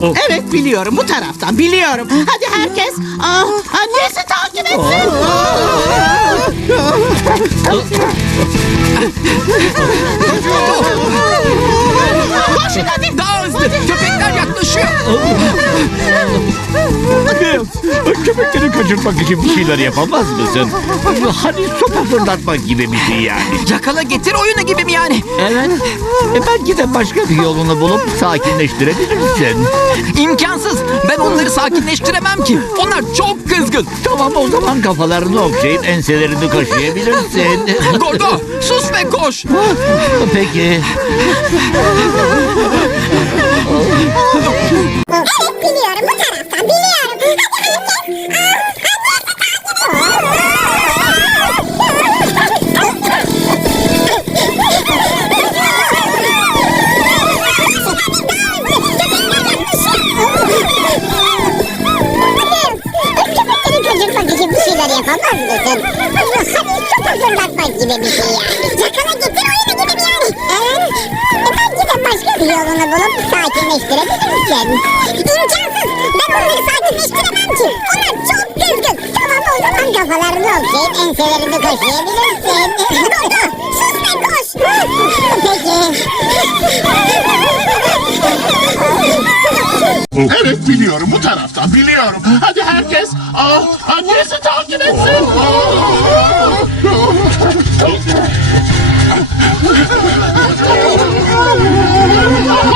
Evet biliyorum, bu taraftan biliyorum. Hadi herkes annesi takip etsin. Koşun hadi. Daha hızlı. Köpekler yaklaşıyor. Köpekleri kaçırmak için bir şeyler yapamaz mısın? Hani sopa fırlatmak gibi bir şey yani. Yakala getir oyunu gibi mi yani? Evet. Belki de başka bir yolunu bulup sakinleştirebilirsin. İmkansız. Ben onları sakinleştiremem ki. Onlar çok kızgın. Tamam, o zaman kafalarını okşayıp enselerini kaşıyabilirsin. Gordo sus ve koş. Peki. Evet biliyorum, bu taraftan biliyorum. Hadi herkes. Köpekleri kaçırmak için bir şeyler yapamaz mısın? Hadi sopa fırlatmak gibi bir şey yani. Yakala getir oyunu gibi mi yani? Belki de başka bir yolunu bulup sakinleştirebilirsin. İmkansız. Ben onları sakinleştiremem ki. Onlar çok kızgın. Tamam, o zaman kafalarını okşayıp enselerini kaşıyabilirsin. Gordo sus ve koş. Peki. Evet biliyorum, bu taraftan biliyorum. Hadi herkes annesi takip etsin.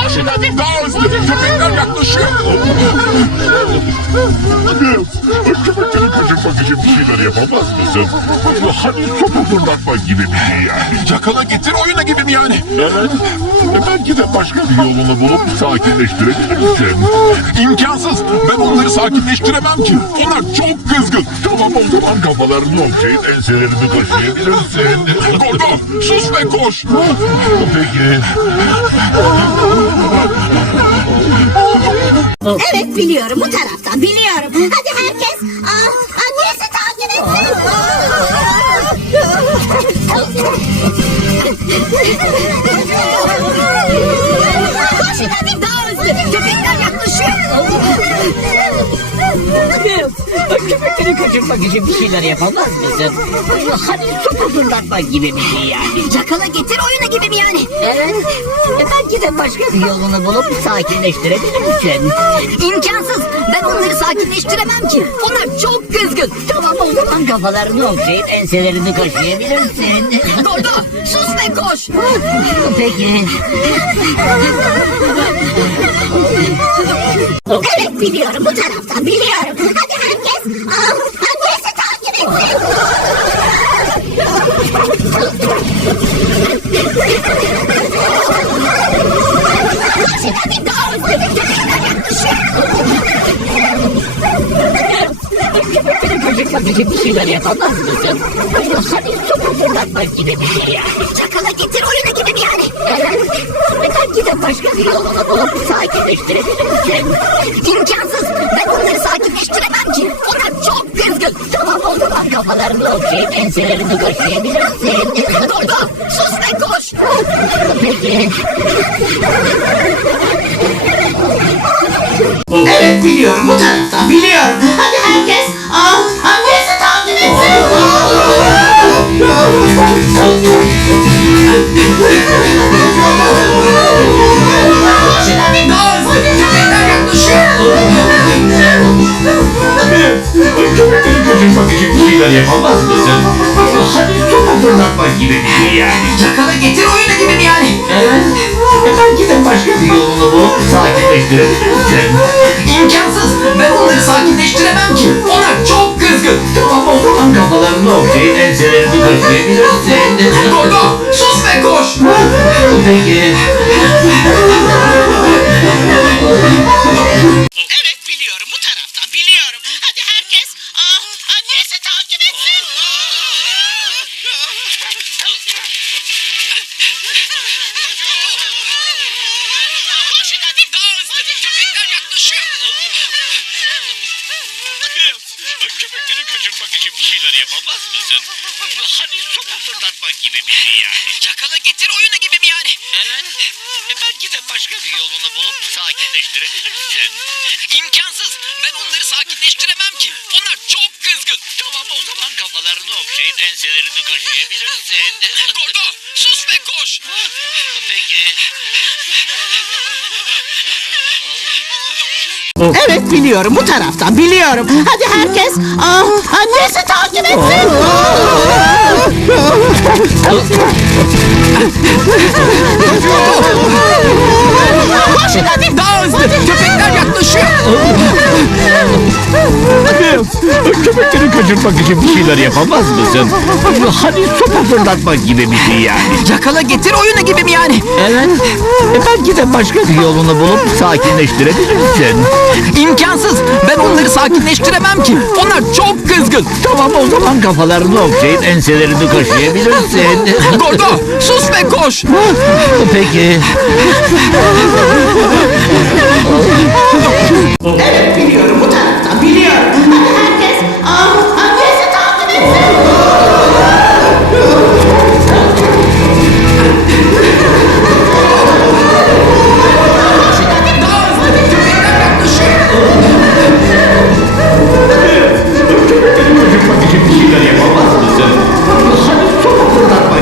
Koşun hadi. Daha hızlı. Köpekler yaklaşıyor. Köpekleri kaçırmak için bir şeyler yapamaz mısın? Hani sopa fırlatmak gibi bir şey yani. Yakala getir oyunu gibi mi yani? Evet. Belki de başka bir yolunu bulup sakinleştirebilirsin. İmkansız. Ben onları sakinleştiremem ki. Onlar çok kızgın. Tamam, o zaman kafalarını okşayıp enselerini kaşıyabilirsin. Gordo sus ve koş. Peki. Evet biliyorum, bu taraftan biliyorum. Hadi herkes. Annesi takip etsin. Koşun hadi. Daha hızlı. Köpekler yaklaşıyor. Köpekleri kaçırmak için bir şeyler yapamaz mısın? Hani sopa fırlatmak gibi bir şey yani. Yakala getir oyunu gibi mi yani? Evet. Belki de başka bir yolunu bulup sakinleştirebilirsin. İmkansız. Ben onları sakinleştiremem ki. Onlar çok kızgın. Tamam, o zaman kafalarını okşayıp enselerini kaşıyabilirsin. Gordo sus ve koş. Peki. Evet biliyorum, bu taraftan biliyorum. Hadi herkes. Annesi takip etsin. Koşun hadi. Daha hızlı. Köpekler yaklaşıyor. Köpekleri kaçırmak için bir şeyler yapamaz mısın? Hani sopa fırlatmak gibi bir şey yani. Yakala getir oyunu gibi mi yani? Evet. Belki de başka bir yolunu bulup sakinleştirebilirsin. İmkansız. Ben onları sakinleştiremem ki. Onlar çok kızgın. Tamam, o zaman kafalarını okşayıp enselerini kaşıyabilirsin. Gordo sus ve koş. Peki. Evet biliyorum, bu taraftan biliyorum. Hadi herkes annesi takip etsin. Koşun hadi. Daha hızlı. Köpekler yaklaşıyor. Köpekleri kaçırmak için bir şeyler yapamaz mısın? Hani sopa fırlatmak gibi bir şey yani. Yakala getir oyunu gibi mi yani? Evet. Belki de başka bir yolunu bulup sakinleştirebilirsin. İmkansız. Ben onları sakinleştiremem ki. Onlar çok kızgın. Tamam, o zaman kafalarını okşayıp enselerini kaşıyabilirsin. Gordo sus ve koş. Peki. Evet biliyorum, bu taraftan biliyorum. Hadi herkes annesi takip etsin. Koşun hadi. Daha hızlı. Köpekler yaklaşıyor. Köpekleri köpekleri kaçırmak için bir şeyler yapamaz mısın? Hani sopa fırlatmak gibi bir şey yani. Yakala getir oyunu gibi mi yani? Evet. Belki de başka bir yolunu bulup sakinleştirebilirsin. İmkansız. Ben onları sakinleştiremem ki. Onlar çok kızgın. Tamam, o zaman kafalarını okşayıp enselerini kaşıyabilirsin. Gordo sus ve koş. Peki. Evet biliyorum bu taraftan biliyorum. Hadi herkes annesi takip etsin. Koşun hadi. Daha hızlı. Köpekler yaklaşıyor. Köpekleri kaçırmak için bir şeyler yapamaz mısın? Hani sopa fırlatmak gibi bir şey yani. Yakala getir oyunu gibi mi yani? Evet. Belki de başka bir yolunu bulup sakinleştirebilirsin. İmkansız. Ben onları sakinleştiremem ki. Onlar çok kızgın. Tamam, o zaman kafalarını okşayıp enselerini kaşıyabilirsin. Gordo sus ve koş. Peki. Evet biliyorum bu taraftan biliyorum. Hadi herkes annesi takip etsin.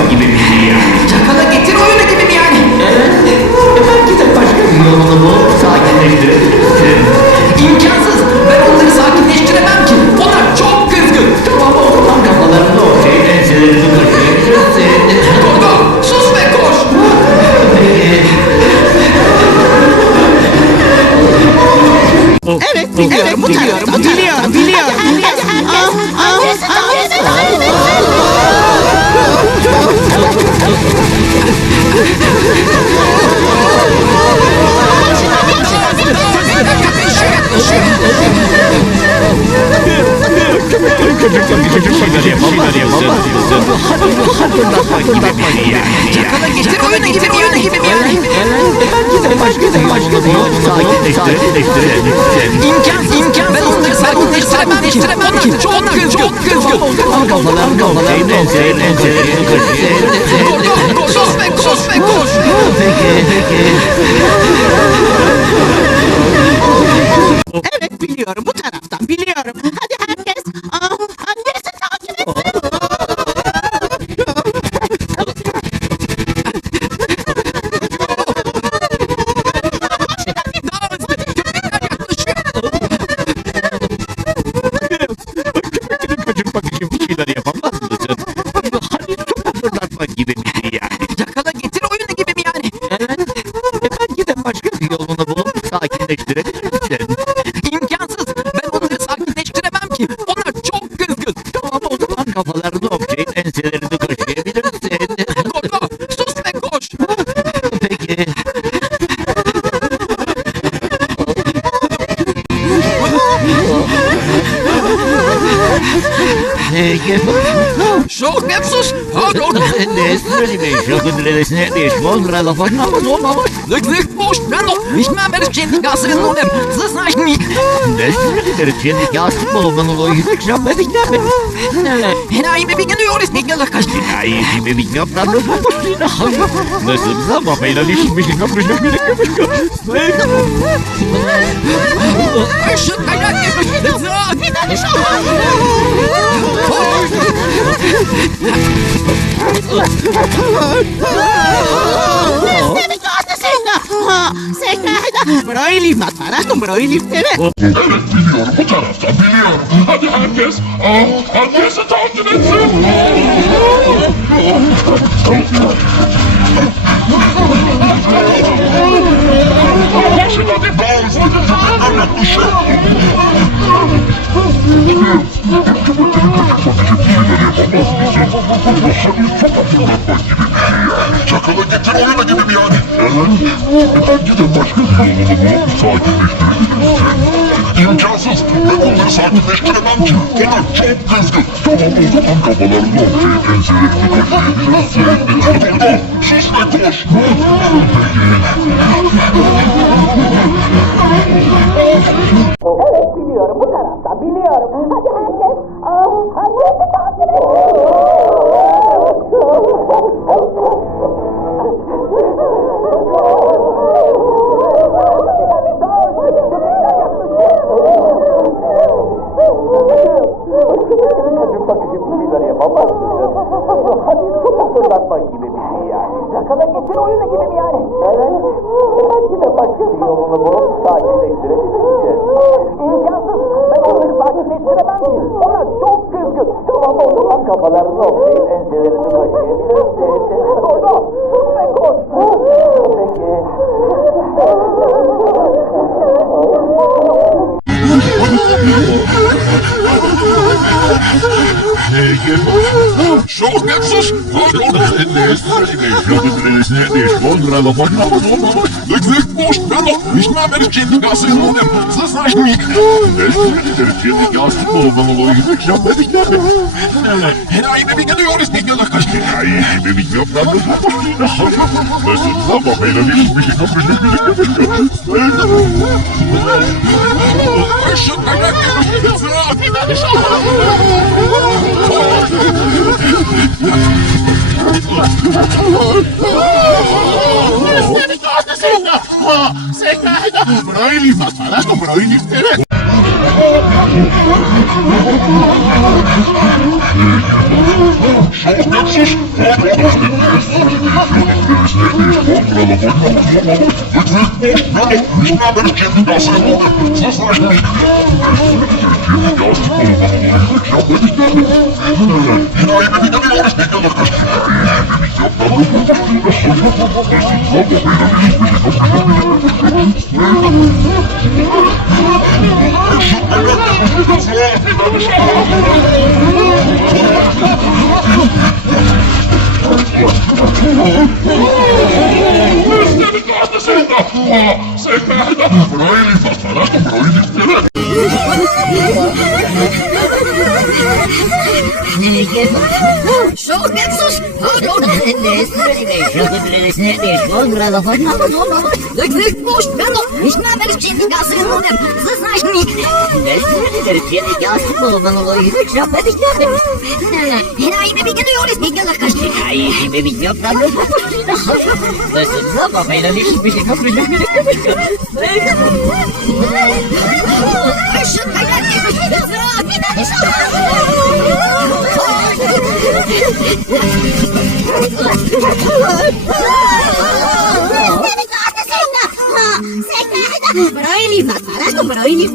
Gibi bir şey yani. Yakala getir oyunu gibi mi yani? Belki de başka bir yolunu bulup sakinleştirebilirsin. İmkansız. Ben onları sakinleştiremem ki. Onlar çok kızgın. Tamam, o zaman kafalarını okşayıp enselerini kaşıyabilirsin. Gordo sus ve koş. Evet biliyorum bu taraftan biliyorum. Hadi herkes annesi takip etsin. Kaçırmak için bir şeyler yapamaz mısın? Hani fırlatmak gibi bir şey yani. Yakala getir oyunu gibi mi yani? Belki de başka bir yol sakinleştirebilirsin. İmkansız. Ben onları sakinleştiremem ki. Onlar çok kızgın. Kafalarını okşayıp enselerini kaşıyabilirsin. Gordo sus ve koş. Peki. Evet biliyorum bu taraftan biliyorum. Hadi herkes annesi takip etsin. Daha hızlı. Köpekler yaklaşıyor. Köpekleri kaçırmak için bir şeyler yapamaz mısın? Hani sopa fırlatmak gibi bir şey yani. Yakala getir oyunu gibi mi yani? Belki de başka bir yolunu bulup sakinleştirebilirsin. İmkansız. Ben onları sakinleştiremem ki. Onlar çok kızgın. Tamam, o zaman kafalarını okşayıp enselerini kaşıyabilirsin. Gordo sus ve koş. Peki. Schocknäpfsus, hör du? Det är nicht chocolate, schwundra, la fagna, so mamma. Lüksük boş, ben o. Ich mein, wer ist Gasse in Nunem? Das ist nicht mich. Det är tjenligt jastigt, men då är det knappt med knappt. Nein, wir wegen du ist nicht gelackert. Nej, det blir knappt när du får på sina hand. Det är samma med en liten mycket knappt med Ich schütt kein Dank. Broiling matarato, broiling evet. Evet, biliyorum bu taraftan biliyorum. Hadi herkes annesi takip etsin. Koşun hadi bazı köpekler yaklaşıyor. Çakala getir oyunu gibi mi yani? Evet. Belki de başka bir yolunu bulup sakinleştirebilirsin. İmkansız. Ben onları sakinleştiremem ki. Onlar çok kızgın. Tamam, o zaman kafalarını okşayıp enselerini kaşıyabilirsin. Gordo sus ve koş. Evet biliyorum bu taraftan biliyorum. Hadi herkes sakinleştirebilir. İmkansız. Ben onları sakinleştiremem ki. Onlar çok kızgın. Tamam o zaman kafalarını okşayıp enselerini kaşıyabilirsiniz. Doğru. Sus ve koş. Peki. Šoknēcus! Шокнēcus! Брайли,